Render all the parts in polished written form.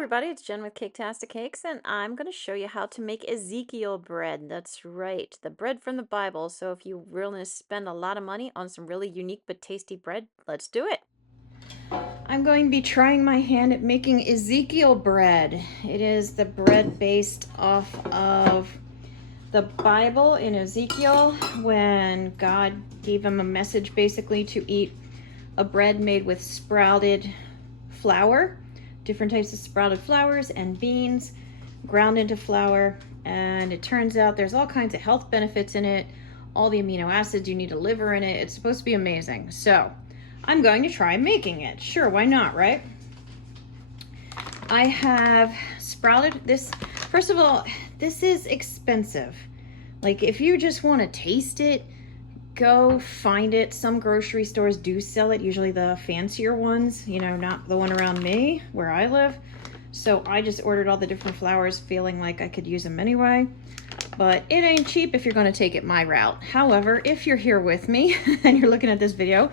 everybody, it's Jen with Caketastic Cakes, and I'm going to show you how to make Ezekiel bread. That's right, the bread from the Bible. So if you really spend a lot of money on some really unique but tasty bread, let's do it. I'm going to be trying my hand at making Ezekiel bread. It is the bread based off of the Bible in Ezekiel when God gave him a message basically to eat a bread made with sprouted flour. Different types of sprouted flours and beans ground into flour, and it turns out there's all kinds of health benefits in it, all the amino acids you need to liver in it. It's supposed to be amazing. So I'm going to try making it. Sure, why not, right? I have sprouted this. First of all, this is expensive. Like, if you just want to taste it, go find it. Some grocery stores do sell it, usually the fancier ones, you know, not the one around me where I live. So I just ordered all the different flours feeling like I could use them anyway. But it ain't cheap if you're going to take it my route. However, if you're here with me and you're looking at this video,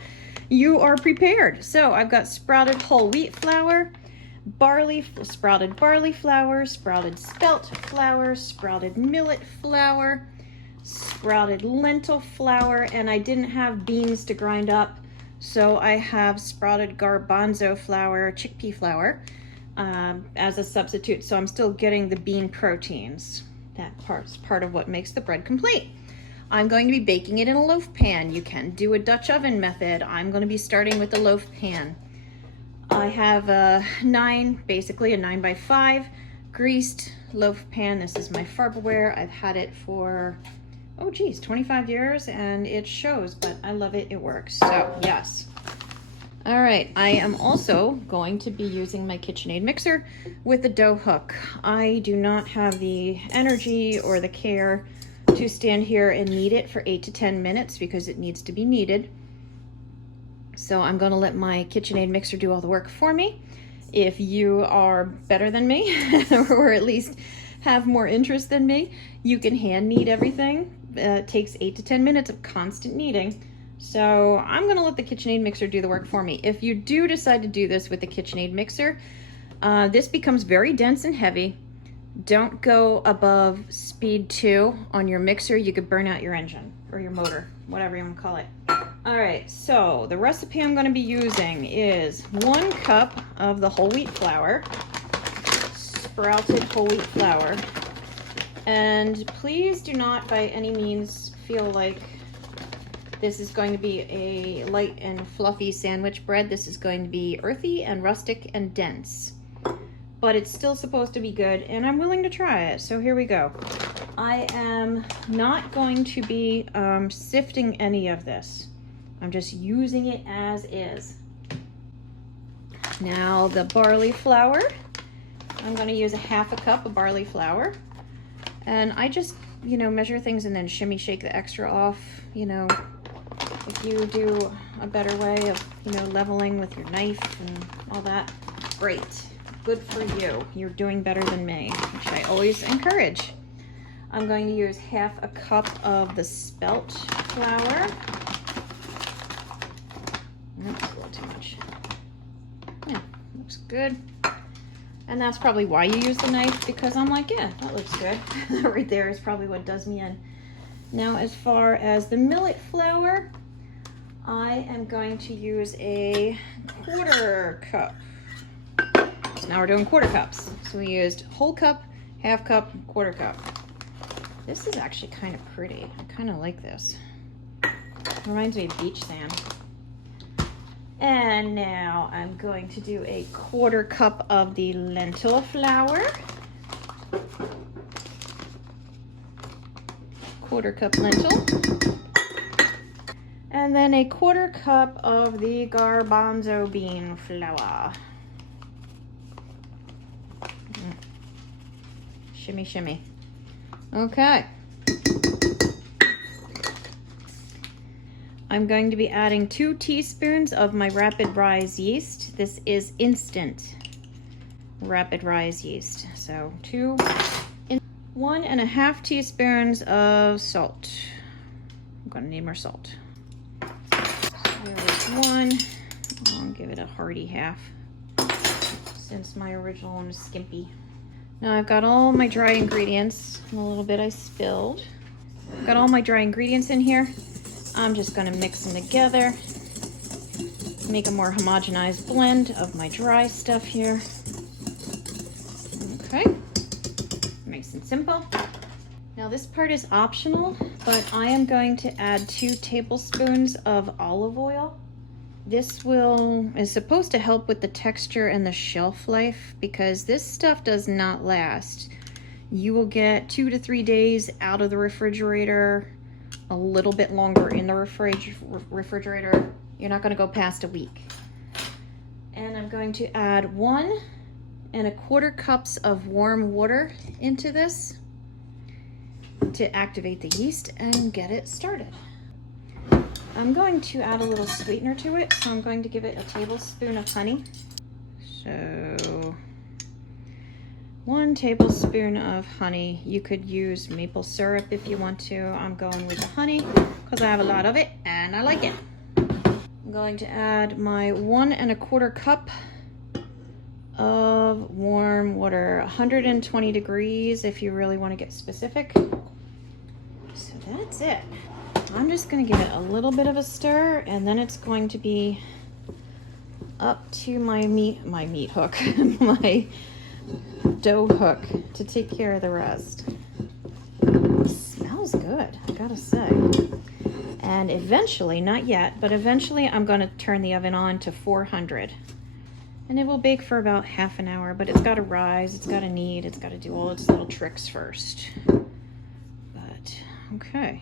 you are prepared. So I've got sprouted whole wheat flour, sprouted barley flour, sprouted spelt flour, sprouted millet flour, sprouted lentil flour, and I didn't have beans to grind up, so I have sprouted garbanzo flour, chickpea flour, as a substitute. So I'm still getting the bean proteins. That part's part of what makes the bread complete. I'm going to be baking it in a loaf pan. You can do a Dutch oven method. I'm going to be starting with the loaf pan. I have basically a 9x5 greased loaf pan. This is my Farberware. I've had it for 25 years, and it shows, but I love it. It works. So yes. All right, I am also going to be using my KitchenAid mixer with the dough hook. I do not have the energy or the care to stand here and knead it for 8 to 10 minutes because it needs to be kneaded. So I'm going to let my KitchenAid mixer do all the work for me. If you are better than me, or at least have more interest than me, you can hand knead everything. It takes 8 to 10 minutes of constant kneading. So I'm going to let the KitchenAid mixer do the work for me. If you do decide to do this with the KitchenAid mixer, this becomes very dense and heavy. Don't go above speed 2 on your mixer. You could burn out your engine or your motor, whatever you want to call it. All right, so the recipe I'm going to be using is 1 cup of the whole wheat flour, sprouted whole wheat flour. And please do not by any means feel like this is going to be a light and fluffy sandwich bread. This is going to be earthy and rustic and dense. But it's still supposed to be good, and I'm willing to try it. So here we go. I am not going to be sifting any of this. I'm just using it as is. Now the barley flour. I'm going to use a 1/2 cup of barley flour. And I just, measure things and then shimmy shake the extra off. If you do a better way of, leveling with your knife and all that, great. Good for you. You're doing better than me, which I always encourage. I'm going to use 1/2 cup of the spelt flour. That's a little too much. Yeah, looks good. And that's probably why you use the knife, because I'm like, yeah, that looks good. That right there is probably what does me in. Now, as far as the millet flour, I am going to use a 1/4 cup. So now we're doing 1/4 cups. So we used whole cup, 1/2 cup, 1/4 cup. This is actually kind of pretty. I kind of like this. Reminds me of beach sand. And now I'm going to do a 1/4 cup of the lentil flour. 1/4 cup lentil. And then a 1/4 cup of the garbanzo bean flour. Shimmy, shimmy. Okay. I'm going to be adding 2 teaspoons of my rapid rise yeast. This is instant rapid rise yeast. So 1.5 teaspoons of salt. I'm gonna need more salt. There was 1. I'll give it a hearty half. since my original one was skimpy. Now I've got all my dry ingredients, and a little bit I spilled. I've got all my dry ingredients in here. I'm just gonna mix them together, make a more homogenized blend of my dry stuff here. Okay, nice and simple. Now this part is optional, but I am going to add 2 tablespoons of olive oil. This is supposed to help with the texture and the shelf life because this stuff does not last. You will get 2 to 3 days out of the refrigerator, a little bit longer in the refrigerator. You're not going to go past a week. And I'm going to add 1 1/4 cups of warm water into this to activate the yeast and get it started. I'm going to add a little sweetener to it, so I'm going to give it a tablespoon of honey. So 1 tablespoon of honey. You could use maple syrup if you want to. I'm going with the honey because I have a lot of it and I like it. I'm going to add my 1 1/4 cup of warm water, 120 degrees if you really want to get specific. So that's it. I'm just going to give it a little bit of a stir, and then it's going to be up to my meat hook, my dough hook to take care of the rest. It smells good, I gotta say. And eventually, not yet, but eventually I'm going to turn the oven on to 400. And it will bake for about half an hour, but it's got to rise, it's got to knead, it's got to do all its little tricks first. But, okay.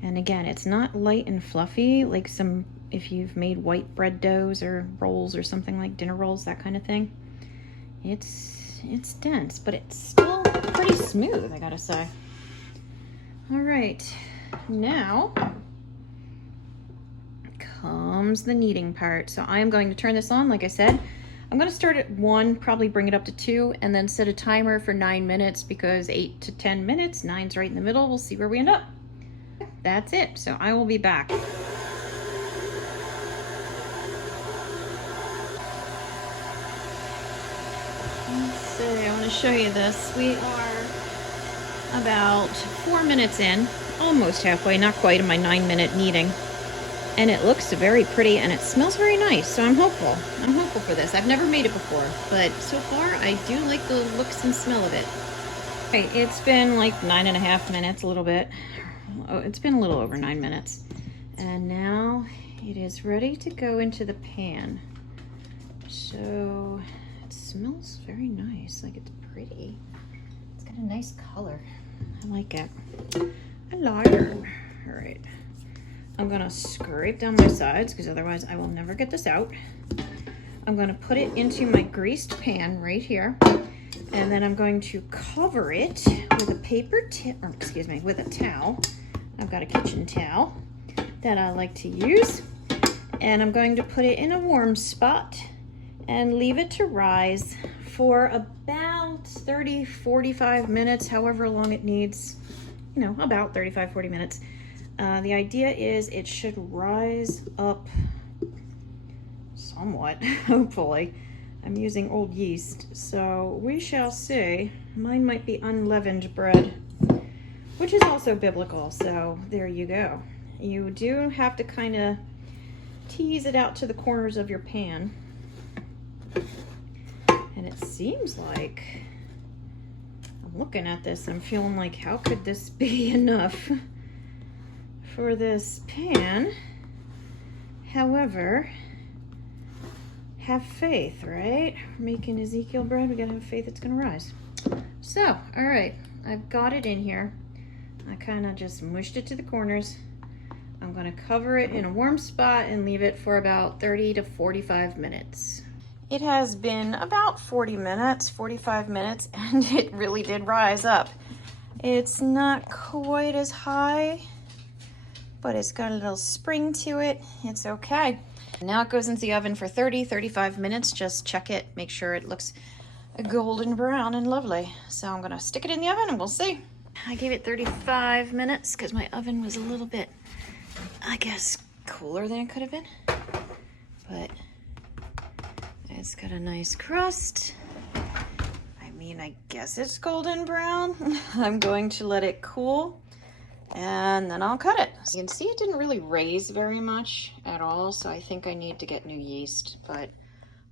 And again, it's not light and fluffy like if you've made white bread doughs or rolls or something like dinner rolls, that kind of thing. It's dense, but it's still pretty smooth, I gotta say. All right, now comes the kneading part. So I am going to turn this on, like I said. I'm going to start at 1, probably bring it up to 2, and then set a timer for 9 minutes because 8 to 10 minutes, 9's right in the middle. We'll see where we end up. That's it. So I will be back. Let's see, I want to show you this. We are about 4 minutes in, almost halfway, not quite, in my 9-minute kneading. And it looks very pretty and it smells very nice, so I'm hopeful. I'm hopeful for this. I've never made it before, but so far I do like the looks and smell of it. Okay, it's been like 9.5 minutes, a little bit. Oh, it's been a little over 9 minutes. And now it is ready to go into the pan. So it smells very nice, like it's pretty. It's got a nice color. I like it. I like it. All right. I'm gonna scrape down my sides because otherwise I will never get this out. I'm gonna put it into my greased pan right here. And then I'm going to cover it with with a towel. I've got a kitchen towel that I like to use. And I'm going to put it in a warm spot and leave it to rise for about 30, 45 minutes, however long it needs. You know, about 35, 40 minutes. The idea is it should rise up somewhat, hopefully. I'm using old yeast, so we shall see. Mine might be unleavened bread, which is also biblical, so there you go. You do have to kind of tease it out to the corners of your pan. And it seems like, I'm looking at this, I'm feeling like, how could this be enough for this pan? However, have faith, right? We're making Ezekiel bread, we gotta have faith it's gonna rise. So, all right, I've got it in here. I kind of just mushed it to the corners. I'm gonna cover it in a warm spot and leave it for about 30 to 45 minutes. It has been about 40 minutes, 45 minutes, and it really did rise up. It's not quite as high, but it's got a little spring to it. It's okay. Now it goes into the oven for 30, 35 minutes. Just check it, make sure it looks golden brown and lovely. So I'm gonna stick it in the oven and we'll see. I gave it 35 minutes because my oven was a little bit, I guess, cooler than it could have been. But It's got a nice crust. I mean, I guess it's golden brown. I'm going to let it cool and then I'll cut it. You can see it didn't really raise very much at all, so I think I need to get new yeast, but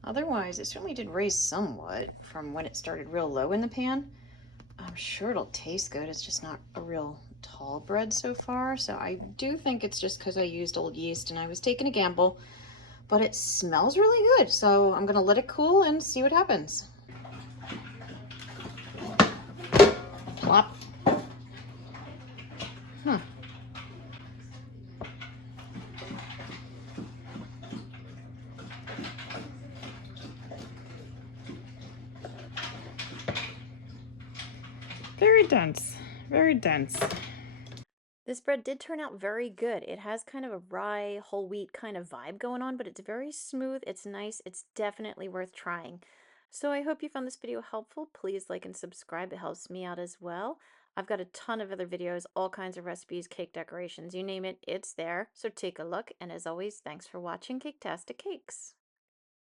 otherwise it certainly did raise somewhat from when it started real low in the pan. I'm sure it'll taste good. It's just not a real tall bread so far, so I do think it's just because I used old yeast and I was taking a gamble, but it smells really good, so I'm gonna let it cool and see what happens. Plop. Huh. Very dense, very dense. This bread did turn out very good. It has kind of a rye, whole wheat kind of vibe going on, but it's very smooth, it's nice, it's definitely worth trying. So I hope you found this video helpful. Please like and subscribe, it helps me out as well. I've got a ton of other videos, all kinds of recipes, cake decorations, you name it, it's there. So take a look, and as always, thanks for watching Caketastic Cakes.